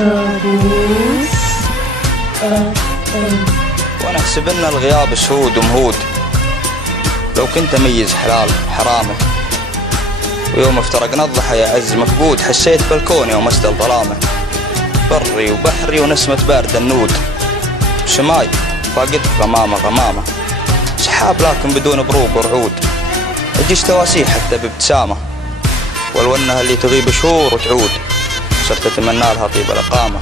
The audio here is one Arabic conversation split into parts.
كابوس FM. ونحسب ان الغياب شهود ومهود، لو كنت اميز حلال حرامه. ويوم افترقنا الضحى يا عز مفقود، حسيت بالكون يوم اسدل ظلامه. بري وبحري ونسمة بارد النود، شماي فاقد غمامة غمامة. سحاب لكن بدون بروق ورعود، اجيش تواسيه حتى بابتسامة. والونها اللي تغيب شهور وتعود، صرت اتمنى لها طيب الاقامة.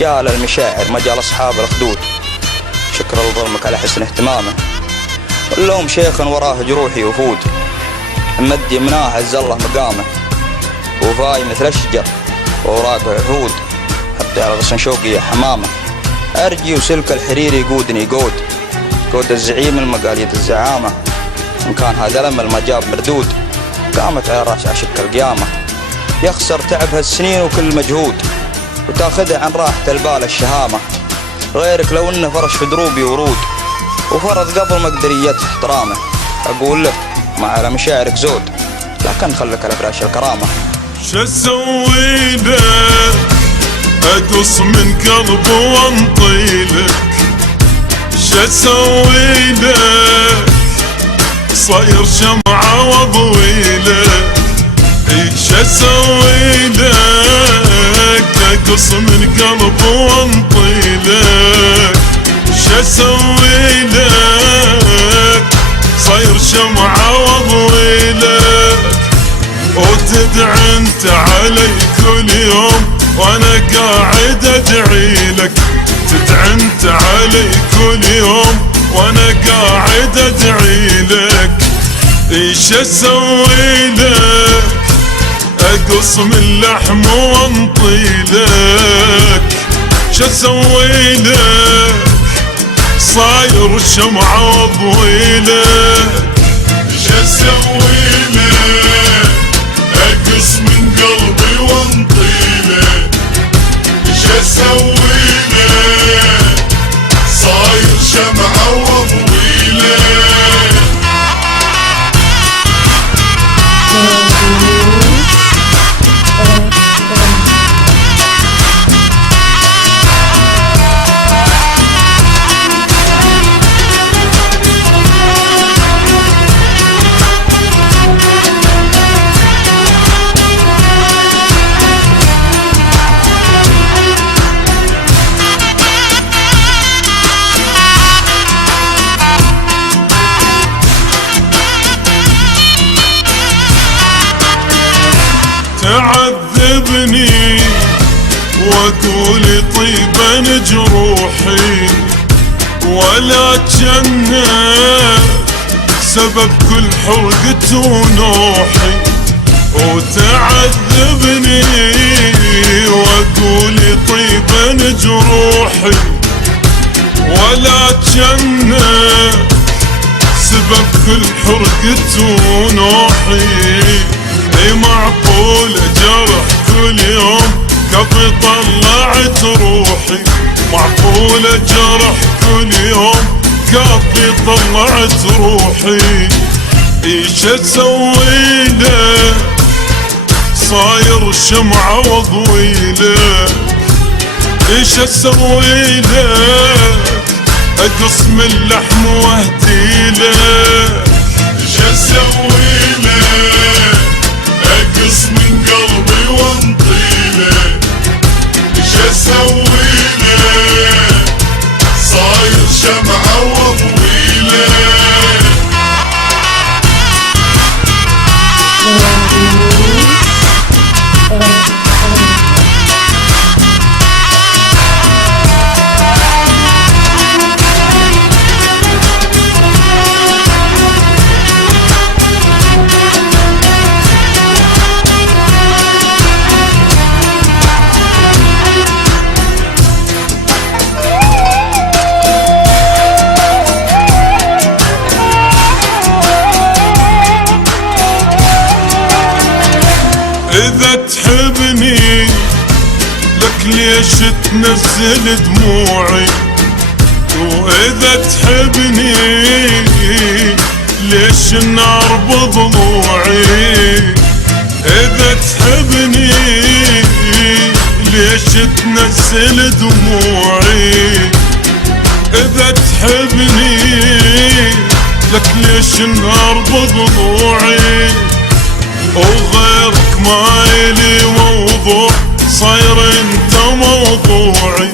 جال المشاعر مجال اصحاب الخدود، شكر لظلمك على حسن اهتمامه. واللوم شيخ وراه جروحي وفود، مد يمناه عز الله مقامه. وفاي مثل الشجر ووراقه عهود، حتى على غصن شوقي يا حمامه. ارجي وسلك الحرير يقودني قود الزعيم المقاليد الزعامه. ان كان هذا الامل ما جاب مردود، قامت على راس عشق القيامه. يخسر تعب هالسنين وكل مجهود، وتاخذها عن راحة البال الشهامة. غيرك لو انه فرش في دروبي ورود، وفرض قبل مقدريته احترامه. اقول له ما على مشاعرك زود، لكن خلك على فراش الكرامة. شو اسوي لك اقص من قلبي وانطي لك؟ شو اسوي لك صاير شمعة واضوي لك؟ شو اسوي لك اقص من قلبي وانطي لك؟ شو اسوي لك صاير شمعة واضوي لك؟ وتدعي انت علي كل يوم وانا قاعد ادعي لك. تدعي انت علي كل يوم وانا قاعد ادعي لك. ايش اسوي لك اقص من لحم وانطي لك؟ شو اسوي لك صاير شمعة واضوي لك؟ شو اسوي لك اقص من قلبي وانطي لك؟ شو اسوي لك صاير شمعة واضوي لك؟ تعذبني وتقولي طيبا جروحي، ولا جنة سبب كل حرقة ونوحي. وتعذبني وتقولي طيبا جروحي، ولا جنة سبب كل حرقة ونوحي. اي معقول جرح كل يوم كفي طلعت روحي؟ معقول جرح كل يوم كفي طلعت روحي؟ ايش اسوي لك صاير شمعة واضوي لك؟ ايش اسوي لك اقص من لحم واهدي لك؟ ايش اسوي لك اقص من قلبي وانطي لك؟ ايش اسوي لك صاير شمعة واضوي لك؟ إذا تحبني لك ليش تنزل دموعي؟ وإذا تحبني ليش النار بضلوعي؟ إذا تحبني ليش ليش تنزل دموعي؟ إذا تحبني لك ليش النار بضلوعي؟ وغيرك ما إلي موضوع، صاير انت موضوعي.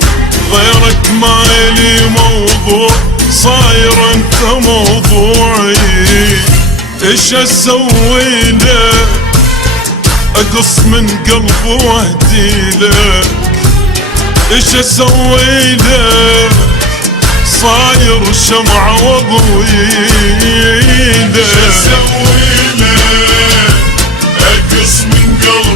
غيرك ما إلي موضوع، صاير انت موضوعي. ايش اسوي لك؟ اقص من قلبي واهدي لك. ايش اسوي لك؟ صاير شمعة واضوي لك. ايش اسوي لك؟ اقص من قلبي